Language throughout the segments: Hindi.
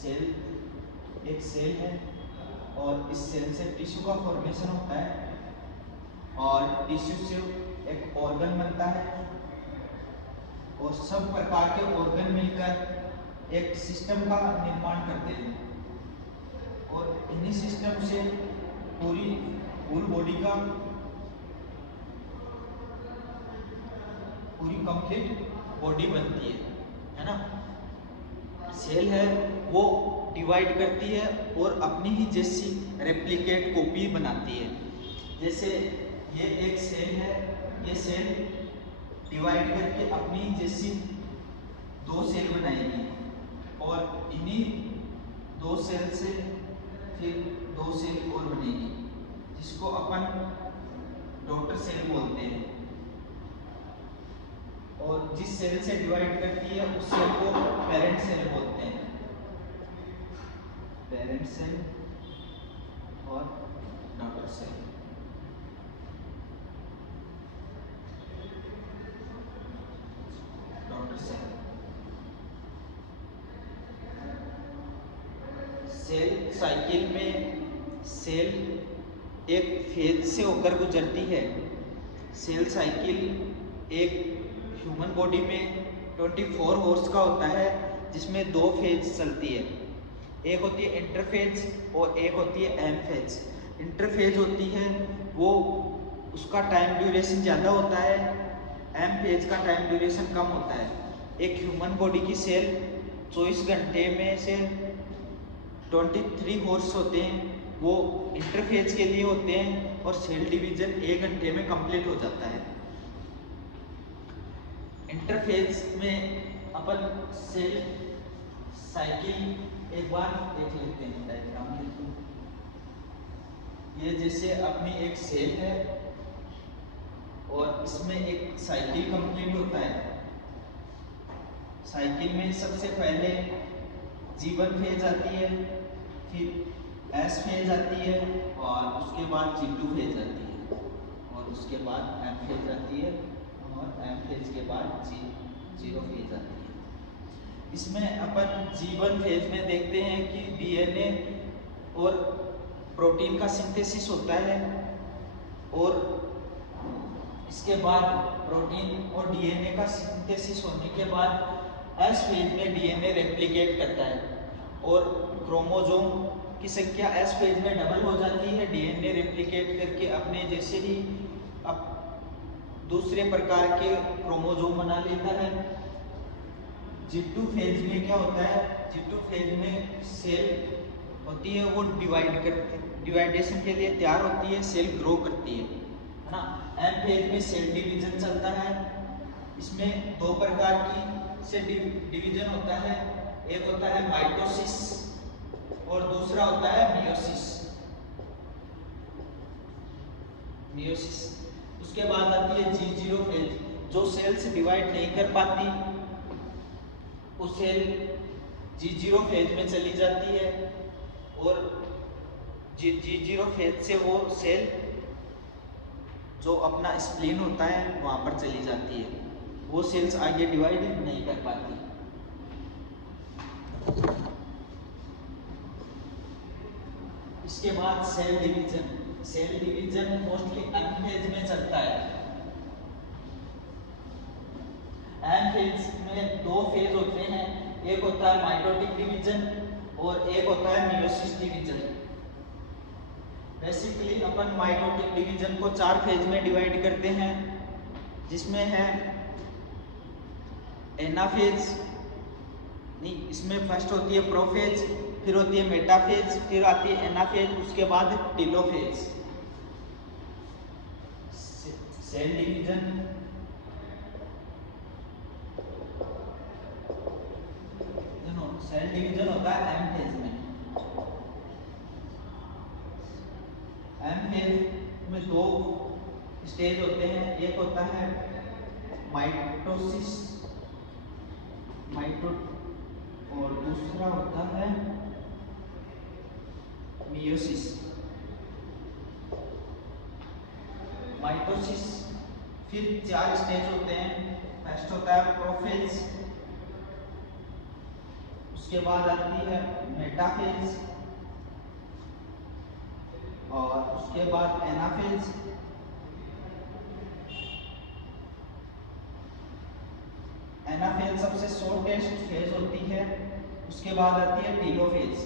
सेल एक सेल है और इस सेल से टिश्यू का फॉर्मेशन होता है और टिश्यू से एक ऑर्गन बनता है और सब प्रकार के ऑर्गन मिलकर एक सिस्टम का निर्माण करते हैं और इन्हीं सिस्टम से पूरी फुल बॉडी का पूरी कंप्लीट बॉडी बनती है ना। सेल है वो डिवाइड करती है और अपनी ही जैसी रेप्लिकेट कॉपी बनाती है। जैसे ये एक सेल है, ये सेल डिवाइड करके अपनी जैसी दो सेल बनाएगी और इन्हीं दो सेल से फिर दो सेल और बनेगी जिसको अपन डॉटर सेल बोलते हैं। और जिस सेल से डिवाइड करती है उस सेल को पेरेंट सेल बोलते हैं, पेरेंट सेल और daughter cell. Daughter cell cell cycle में सेल एक फेज से होकर गुजरती है। सेल साइकिल एक ह्यूमन बॉडी में 24 हॉर्स का होता है जिसमें दो फेज चलती है, एक होती है इंटरफेज और एक होती है एम फेज। इंटरफेज होती है वो उसका टाइम ड्यूरेशन ज़्यादा होता है, एम फेज का टाइम ड्यूरेशन कम होता है। एक ह्यूमन बॉडी की सेल 24 घंटे में से 23 हॉर्स होते हैं वो इंटरफेज के लिए होते हैं और सेल डिवीजन 1 घंटे में कंप्लीट हो जाता है। इंटरफेज में अपन सेल साइकिल एक बार देख लेते हैं डायग्राम में। ये जैसे अपनी एक सेल है और इसमें एक साइकिल कंप्लीट होता है। साइकिल में सबसे पहले G1 फेज आती है, फिर S फेज आती है और उसके बाद G2 फेज आती है और उसके बाद M फेज आती है और M फेज के बाद G0 फेज आती है। इसमें अपन G1 फेज में देखते हैं कि DNA और प्रोटीन का सिंथेसिस होता है और इसके बाद प्रोटीन और DNA का सिंथेसिस होने के बाद S फेज में DNA रेप्लिकेट करता है और क्रोमोसोम की संख्या S फेज में डबल हो जाती है। DNA रेप्लिकेट करके अपने जैसे ही अब दूसरे प्रकार के क्रोमोसोम बना लेता है। G2 फेज में क्या होता है, G2 फेज में सेल होती है वो डिवाइडेशन के लिए तैयार होती है, सेल ग्रो करती है ना। M फेज में सेल डिवीजन चलता है। इसमें दो प्रकार की से डिवीजन होता है, एक होता है माइटोसिस और दूसरा होता है मियोसिस। मियोसिस उसके बाद आती है G0 फेज, जो सेल्स डिवाइड नहीं कर पाती वो सेल G0 फेज में चली जाती है और G0 फेज से वो सेल जो अपना स्प्लीन होता है वहां पर चली जाती है, वो सेल्स आगे डिवाइड नहीं कर पाती। इसके बाद cell division, cell division mostly M phase में चलता है। एम फेज में दो फेज होते हैं, एक होता है माइटोटिक डिवीजन और एक होता है मियोसिस डिवीजन। बेसिकली अपन माइटोटिक डिवीजन को 4 फेज में डिवाइड करते हैं जिसमें है एनाफेज, नहीं इसमें फर्स्ट होती है प्रोफेज, फिर होती है मेटाफेज, फिर आती है एनाफेज, उसके बाद telophase. Cell division cell division होता है एम फेज में। एम फेज में दो स्टेज होते हैं, एक होता है माइटोसिस और दूसरा होता है मियोसिस। माइटोसिस फिर 4 स्टेज होते हैं, फर्स्ट होता है प्रोफेज, उसके बाद आती है मेटाफेज और उसके बाद एनाफेज। एनाफेज सबसे शॉर्टेस्ट फेज होती है। उसके बाद आती है टीलोफेज।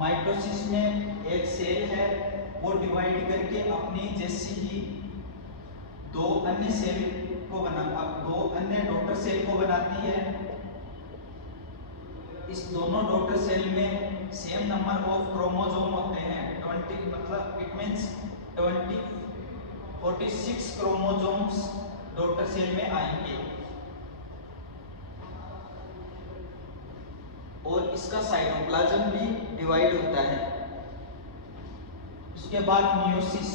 माइटोसिस में एक सेल है, वो डिवाइड करके अपनी जैसी ही दो अन्य सेल को दो अन्य डॉटर सेल को बनाती है। इस दोनों डॉटर सेल में सेम नंबर ऑफ क्रोमोसोम होते हैं, 20, मतलब it means 46 chromosomes daughter cell में आएंगे। और इसका साइटोप्लाज्म भी डिवाइड होता है। उसके बाद मियोसिस।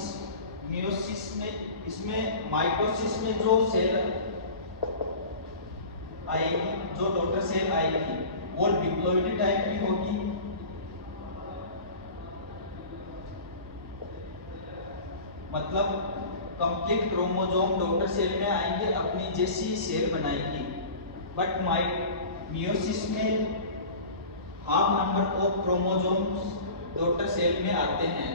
मियोसिस में इसमें माइटोसिस में जो सेल आएगी, जो डॉटर सेल आएगी, वो डिप्लॉइड टाइप की होगी। मतलब कंप्लीट क्रोमोसोम डॉटर सेल में आएंगे, अपनी जैसी सेल बनाएगी। बट मियोसिस में half number of chromosomes daughter cell में आते हैं।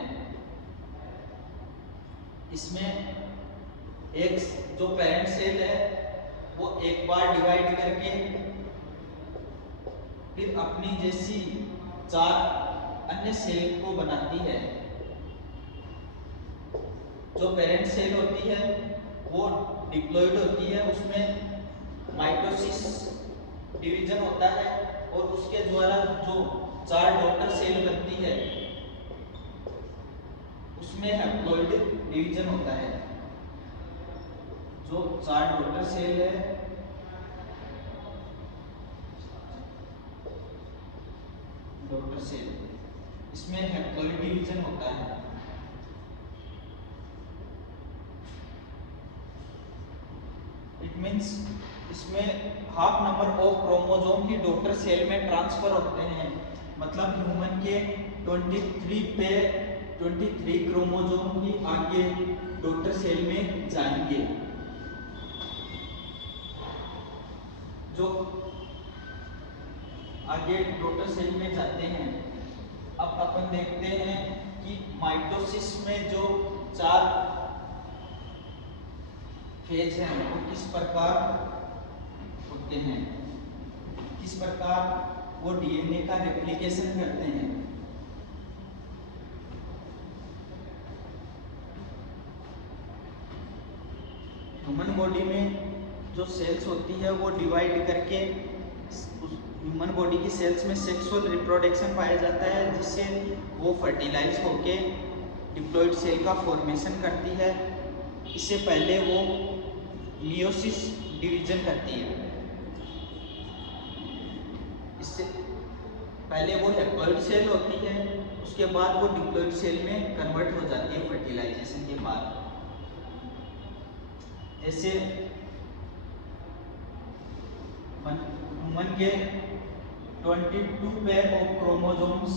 इसमें एक जो पेरेंट सेल है वो एक बार डिवाइड करके फिर अपनी जैसी 4 अन्य सेल को बनाती है। जो पेरेंट सेल होती है वो डिप्लॉइड होती है, उसमें माइटोसिस डिवीजन होता है और उसके द्वारा जो 4 डॉटर सेल बनती है उसमें हैप्लॉइड डिवीजन होता है। जो 4 डॉटर सेल है डॉटर सेल, इसमें हैप्लॉइड डिवीजन होता है। इट मींस इसमें हाफ नंबर ऑफ क्रोमोसोम ही डॉटर सेल में ट्रांसफर होते हैं। मतलब ह्यूमन के 23 क्रोमोसोम ही आगे डॉटर सेल में जाएंगे। जो आगे डॉटर सेल में जाते हैं। अब अपन देखते हैं कि माइटोसिस में जो 4 फेज हैं वो किस प्रकार होते हैं, किस प्रकार वो डीएनए का रेप्लिकेशन करते हैं। ह्यूमन बॉडी में जो सेल्स होती है वो डिवाइड करके ह्यूमन बॉडी की सेल्स में सेक्सुअल रिप्रोडक्शन पाया जाता है, जिससे वो फर्टिलाइज होके डिप्लॉइड सेल का फॉर्मेशन करती है। इससे पहले वो मियोसिस डिवीजन करती है। इससे पहले वो हैप्लॉइड सेल होती है, उसके बाद वो डिप्लॉइड सेल में कन्वर्ट हो जाती है फर्टिलाइजेशन के बाद। जैसे ह्यूमन के 22 पेयर ऑफ क्रोमोसोम्स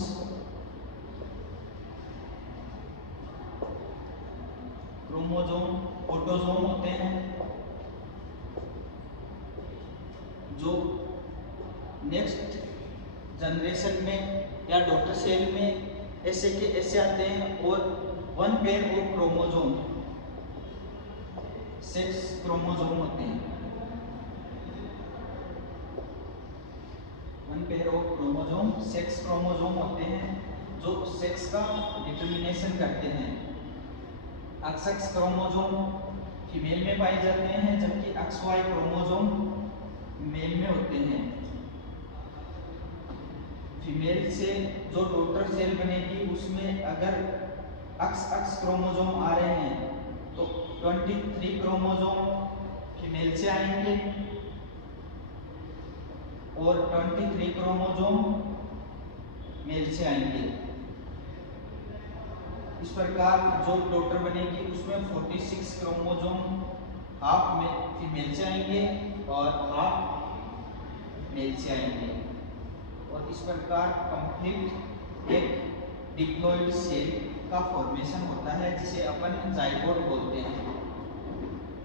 ऑटोसोम होते हैं, जो नेक्स्ट जनरेशन में या डॉटर सेल में ऐसे के ऐसे आते हैं। और 1 पेयर ऑफ क्रोमोसोम 6 क्रोमोसोम होते हैं। 1 पेयर ऑफ क्रोमोसोम 6 क्रोमोसोम होते हैं, जो सेक्स का डिटरमिनेशन करते हैं। XX क्रोमोसोम फीमेल में पाए जाते हैं, जबकि XY क्रोमोसोम मेल में होते हैं। फीमेल से जो डॉटर सेल बनेगी उसमें अगर XX क्रोमोसोम आ रहे हैं तो 23 क्रोमोसोम फीमेल से आएंगे और 23 क्रोमोसोम मेल से आएंगे। इस प्रकार जो डॉटर बनेगी उसमें 46 क्रोमोसोम हाफ में फीमेल से आएंगे और हाफ मेल से आएंगे। और इस प्रकार कंप्लीट एक डिप्लॉइड सेल का फॉर्मेशन होता है, जिसे अपन जाइगोट बोलते हैं।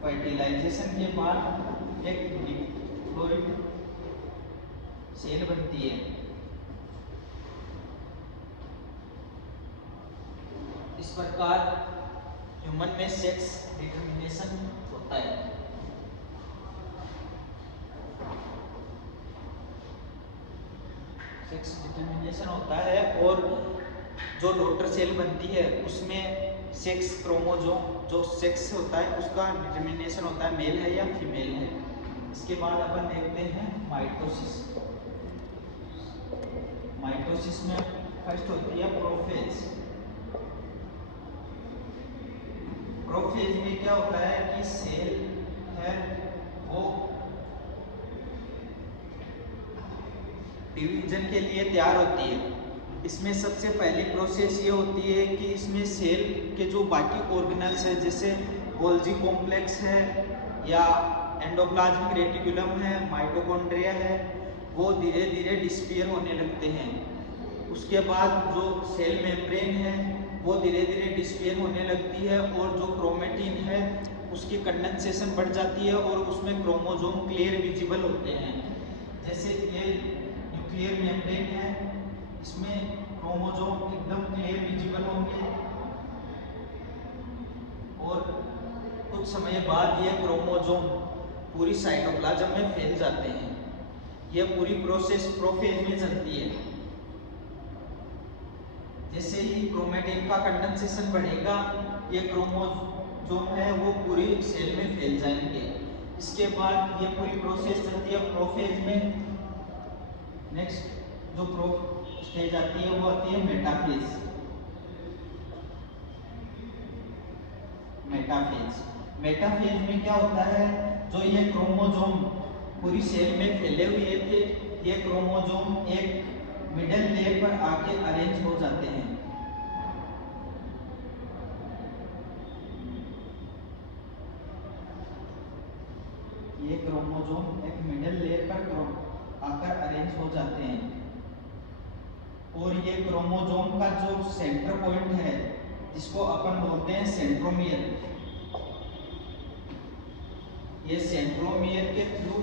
फर्टिलाइजेशन के बाद एक डिप्लॉइड सेल बनती है। इस प्रकार ह्यूमन में सेक्स डिटरमिनेशन होता है। सेक्स डिटरमिनेशन होता है और जो डॉटर सेल बनती है उसमें सेक्स क्रोमोसोम जो सेक्स होता है उसका डिटरमिनेशन होता है मेल है या फीमेल है। इसके बाद अपन देखते हैं माइटोसिस। माइटोसिस में फर्स्ट होती है प्रोफेज। प्रोफेज में क्या होता है कि सेल है वो डिवीजन के लिए तैयार होती है। इसमें सबसे पहली प्रोसेस ये होती है कि इसमें सेल के जो बाकी ऑर्गेनल्स है जैसे गोल्जी कॉम्प्लेक्स है या एंडोप्लाज्मिक रेटिकुलम है, माइटोकॉन्ड्रिया है, वो धीरे धीरे डिस्पियर होने लगते हैं। उसके बाद जो सेल मेम्ब्रेन है वो धीरे धीरे डिस्पियर होने लगती है और जो क्रोमेटिन है उसकी कंडेंसेशन बढ़ जाती है और उसमें क्रोमोसोम क्लियर विजिबल होते हैं। जैसे ये न्यूक्लियर मेम्ब्रेन है, इसमें क्रोमोसोम एकदम क्लियर विजिबल होंगे और कुछ समय बाद ये क्रोमोसोम पूरी साइटोप्लाज्म में फैल जाते हैं। यह पूरी प्रोसेस प्रोफेज में चलती है। जैसे ही क्रोमेटिन का कंडेंसेशन बढ़ेगा ये क्रोमोसोम है वो पूरी सेल में फैल जाएंगे। इसके बाद ये पूरी प्रोसेस चलती है प्रोफेज में। नेक्स्ट जो स्टेज आती है वो आती है मेटाफेज। मेटाफेज में क्या होता है, जो ये क्रोमोसोम पूरी सेल में फैले हुए थे ये क्रोमोसोम एक मिडल लेयर पर आके अरेंज हो जाते हैं। ये क्रोमोसोम एक मिडल लेयर पर आकर अरेंज हो जाते हैं और ये क्रोमोसोम का जो सेंटर पॉइंट है जिसको अपन बोलते हैं सेंट्रोमियर, ये सेंट्रोमियर के थ्रू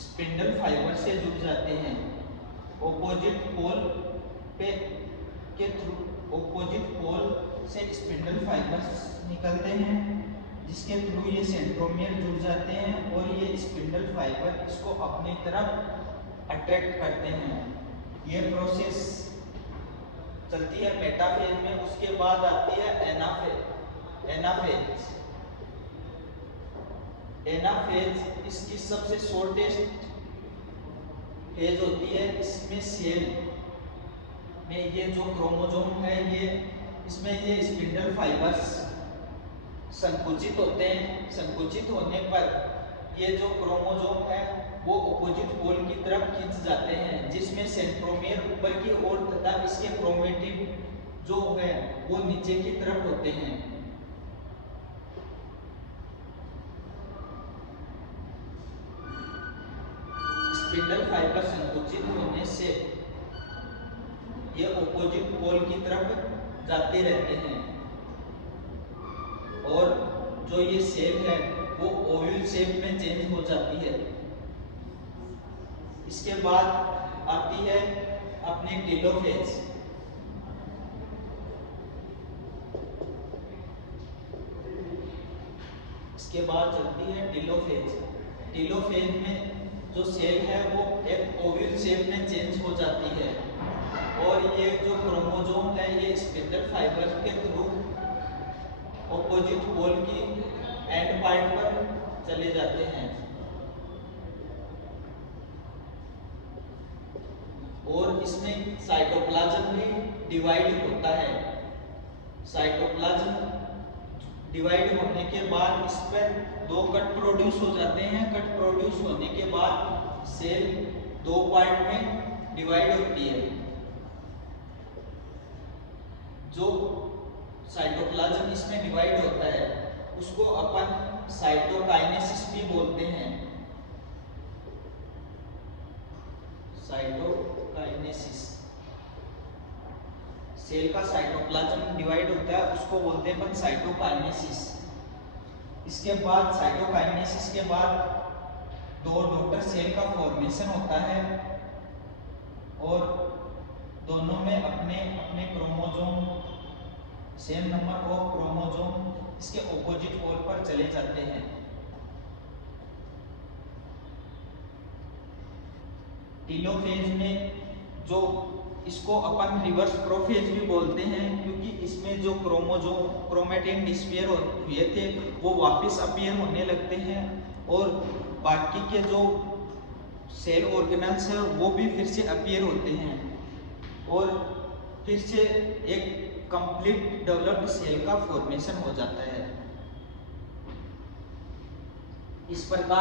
स्पिंडल फाइबर से जुड़ जाते हैं। ऑपोजिट पोल पे के थ्रू ऑपोजिट पोल से स्पिंडल फाइबर्स निकलते हैं जिसके थ्रू ये सेंट्रोमियर जुड़ जाते हैं और ये स्पिंडल फाइबर इसको अपनी तरफ अट्रैक्ट करते हैं। ये प्रोसेस चलती है मेटाफेज में। उसके बाद आती है एनाफेज। एनाफेज इसकी सबसे शॉर्टेस्ट फेज होती है। इसमें सेल में ये जो क्रोमोसोम है ये इसमें ये स्पिंडल फाइबर्स संकुचित होते हैं। संकुचित होने पर ये जो क्रोमोसोम है वो ऑपोजिट पोल की तरफ खींच जाते हैं जिसमें सेंट्रोमियर ऊपर की ओर तथा इसके क्रोमेटिन जो है वो नीचे की तरफ होते हैं। स्पिंडल फाइबर संकुचित होने से ये ऑपोजिट पोल की तरफ जाते रहते हैं और जो ये सेल है वो ओव्यूल शेप में चेंज हो जाती है। इसके बाद आती है अपनी टेलोफेज। इसके बाद चलती है टेलोफेज। टेलोफेज में जो सेल है वो एक ओव्यूल शेप में चेंज हो जाती है और ये जो क्रोमोसोम है ये स्पिंडल फाइबर के थ्रू ऑपोजिट पोल की एंड पॉइंट पर चले जाते हैं और इसमें साइटोप्लाज्म भी डिवाइड होता है। साइटोप्लाज्म डिवाइड होने के बाद इस पर दो कट प्रोड्यूस हो जाते हैं। कट प्रोड्यूस होने के बाद सेल दो पार्ट में डिवाइड होती है। जो साइटोप्लाज्म इसमें डिवाइड होता है उसको अपन साइटोकाइनेसिस भी बोलते हैं। साइटोकाइनेसिस सेल का साइटोप्लाज्म डिवाइड होता है उसको बोलते हैं अपन साइटोकाइनेसिस। इसके बाद साइटोकाइनेसिस के बाद दो डॉटर सेल का फॉर्मेशन होता है और दोनों में अपने अपने chromosome, same number of chromosome इसके ऑपोजिट पोल पर चले जाते हैं। टेलोफेज में जो इसको अपन रिवर्स प्रोफेज भी बोलते हैं, क्योंकि इसमें जो क्रोमोसोम क्रोमेटिन डिस्पेयर हुए थे वो वापस अपीयर होने लगते हैं और बाकी के जो सेल ऑर्गेनल्स है वो भी फिर से अपीयर होते हैं और फिर से एक कंप्लीट डेवलप्ड सेल का फॉर्मेशन हो जाता है। इस प्रकार